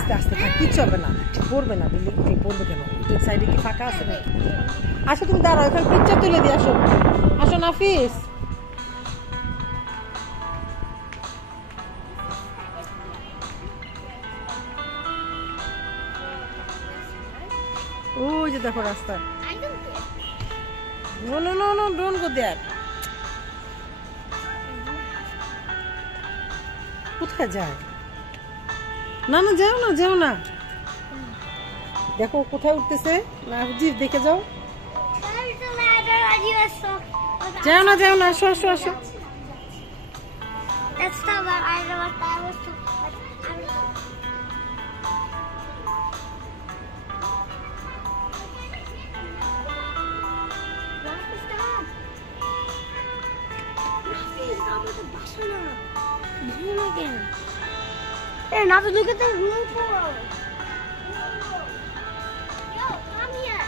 আস্তে আস্তে থাক, কিচ্ছু হবে না, পড়বে না। বিল্ডিং পড়বে কেন? সাইডে কি ফাঁকা আছে না? আসো তুমি দাঁড়াও, এখানে পিকচার তুলে দিয়ে আসো। আসো নাফিস। ওই যে দেখো রাস্তা। No no no no, don't go there. কোথায় যায়? না না, যাও না, যাও না। দেখো কোথায় উঠতেছে না, জিপ দেখে যাও। যাও না, যাও না, আসো আসো আসো। Hey, now look at the room for us. Yo, come here.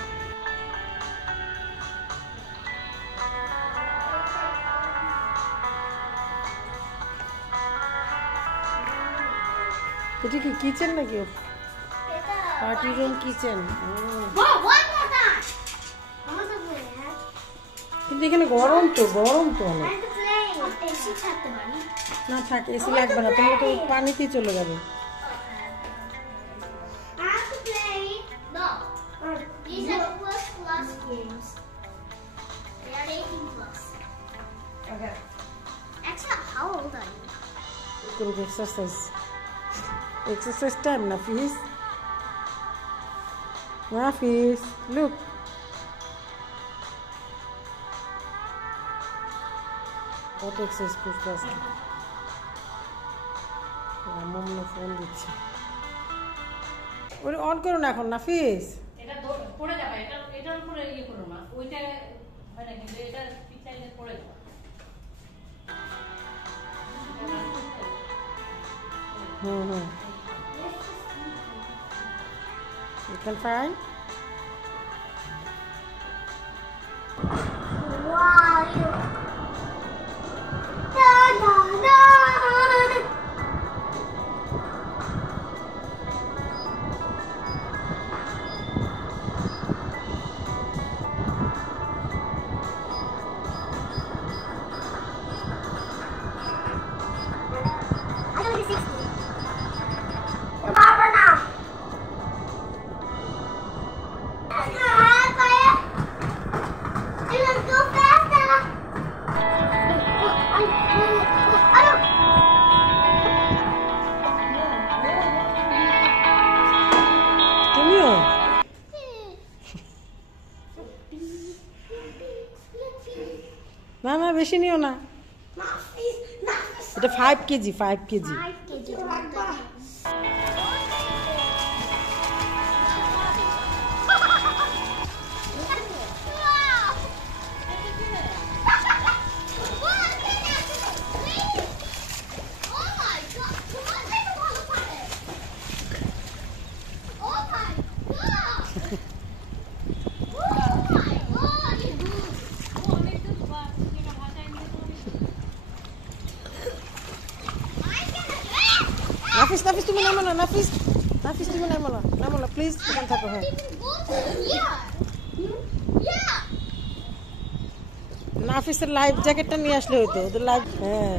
এটা কি কিচেন নাকি? Party room kitchen. কিন্তু এখানে গরম তো, গরম তো অনেক। না থাক, এসি লাগবে না, তোমরা তো পানিতেই চলে যাবে। Exercise time, Nafis. Nafis, look. What exercise করতেছ? মামা ফোন দিচ্ছে। ওরে অন করো না এখন নাফিস। এটা পড়ে যাবে, এটার উপরে ইয়ে করো না, ওইটা হয় না, কিন্তু এটা পিছনে পড়ে যাবে। হুম। You can find? Wow. No. I don't get 60. You're Barbara now. Let's go faster. তুমিও? না না, বেশি নিও না। এটা 5 কেজি, 5 কেজি। নাফিস তুমি নামো না, নাফিস তুমি নামো না প্লিজ, এখানে থাকো। হ্যাঁ নাফিসের লাইফ জ্যাকেটটা নিয়ে আসলে হইতো, ওদের লাইফ। হ্যাঁ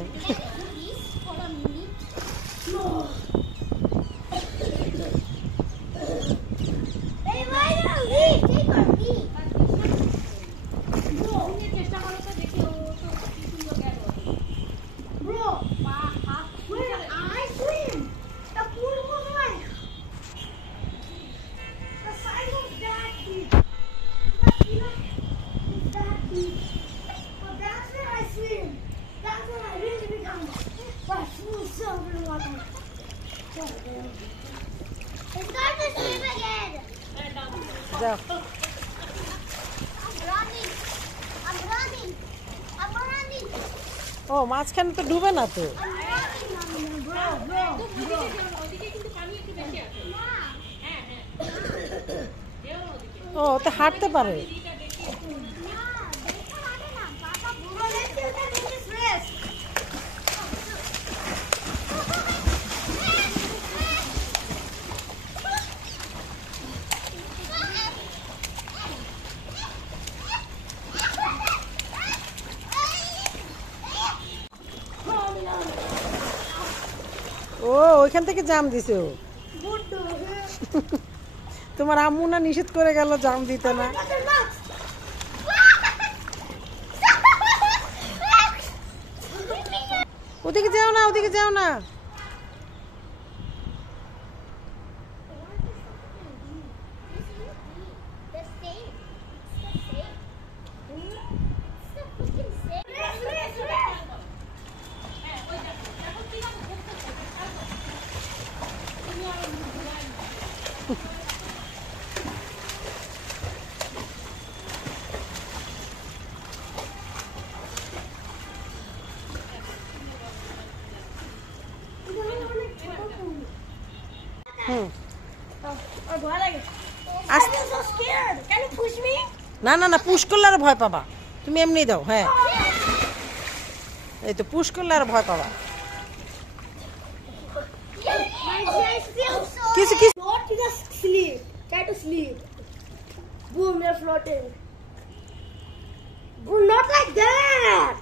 যাও। ও মাঝখানে তো ডুবে না তো। ও তো হাঁটতে পারে। ওইখান থেকে জাম দিছে ও। তোমার আম্মু না নিষেধ করে গেল জাম দিতে না। ওদিকে যাও না, ওদিকে যাও না। না না না, পুশ করলে আর ভয় পাবা। তুমি এমনি দাও। হ্যাঁ, এই তো পুশ করলে আর ভয় পাবা। কিছু কিছু Sleep. Try to sleep. Boom, you're floating. Boom, not like that.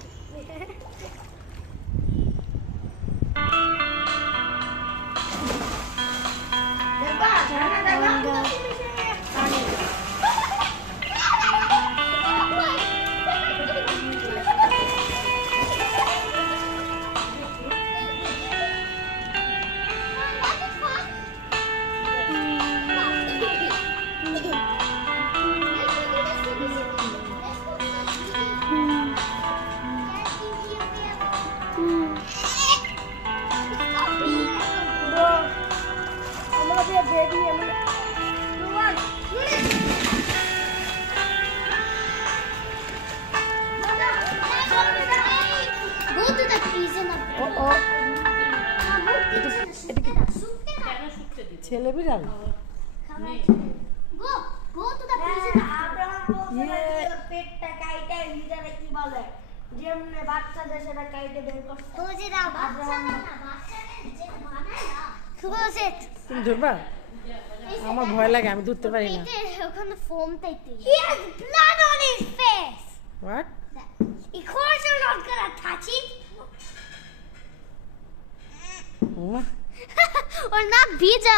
ছেলে বিড়াল। তুমি ধরবা? আমার ভয় লাগে, আমি ধরতে পারি না। ওখানে ফোম টাইপের। He has blood on his face. What? Of course you're not gonna touch it. Or not ভিজা।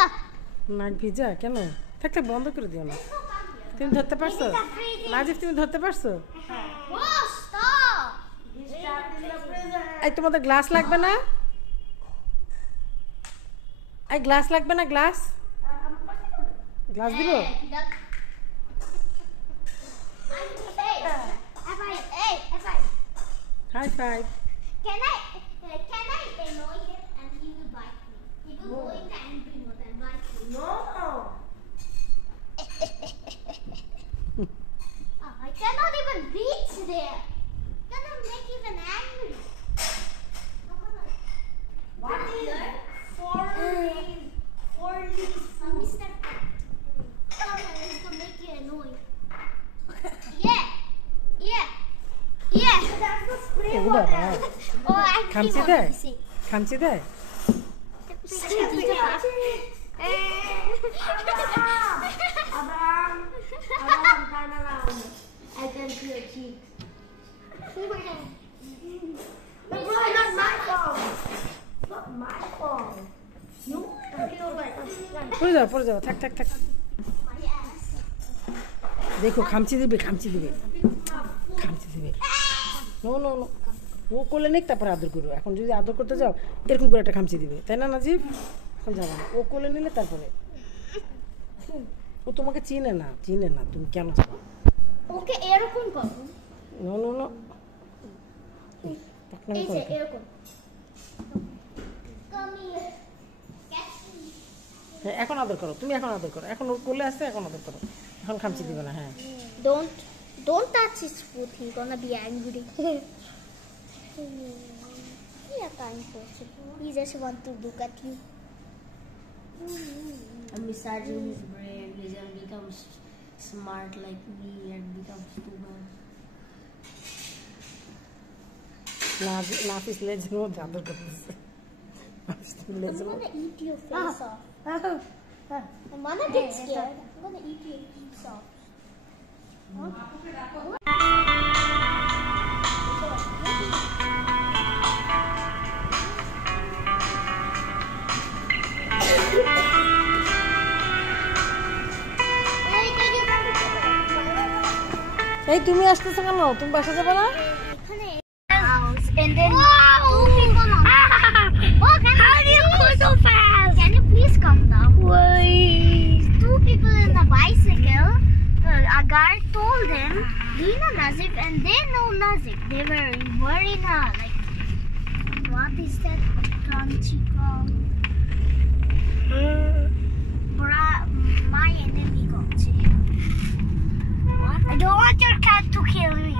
নাক ভিজা কেন? থাকতে বন্ধ করে দিও না। তুমি ধরতে পারছো? নাজিব তুমি ধরতে পারছো? Oh, stop. এই তোমাদের গ্লাস লাগবে না? এই গ্লাস লাগবে না? গ্লাস গ্লাস দিব? High five. Can I annoy him and he will bite me? He will go in the angry mode and bite me. No. I cannot even reach there. Cannot make even angry. What is that? Four leaves. Mr. Come on, he's gonna make you annoying. Yeah. That's the spray of water. বাবা, Oh, I খামচি দেয়? খামচি দেয়? Abraham, turn around. I can see your cheek. That's not my fault. Not my fault. You feel like পড়ে যাও, থাক থাক থাক। দেখো খামচি দিবে, খামচি দিবে। নো নো নো, ও কোলে নেক তারপরে আদর করবো। এখন যদি আদর করতে যাও এরকম করে একটা খামচি দিবে, তাই না নাজিব? এখন যাবো না, ও কোলে নিলে তারপরে। ও তোমাকে চিনে না, তুমি কেন যাবো? ওকে এরকম করো। নো নো নো, এই যে এরকম। Come here. Catch me. হ্যাঁ, এখন আদর করো, তুমি এখন আদর করো। এখন ওর কোলে আসছে, এখন আদর করো। এখন খামচি দিবে না। হ্যাঁ, Don't touch his foot. He's gonna be angry. Yeah, time possible. He just want to look at you. I'm massaging his brain. He's gonna become smart like me and become stupid. নাফিস লেজের মধ্যে আদর করতেছে। I'm gonna eat your face off. I'm gonna get scared. I'm gonna eat your face off. Huh? এই তুমি আসতেছো কেন? তুমি বাসা যাবে না? House, and then 2 people on Oh, how do you go so fast? Can you please come down? Wait. 2 people in a bicycle. A guy told them, do you know Nazif? And they know Nazif. They were wearing a, like, what is that country called? My enemy got you. I don't want your cat to kill me.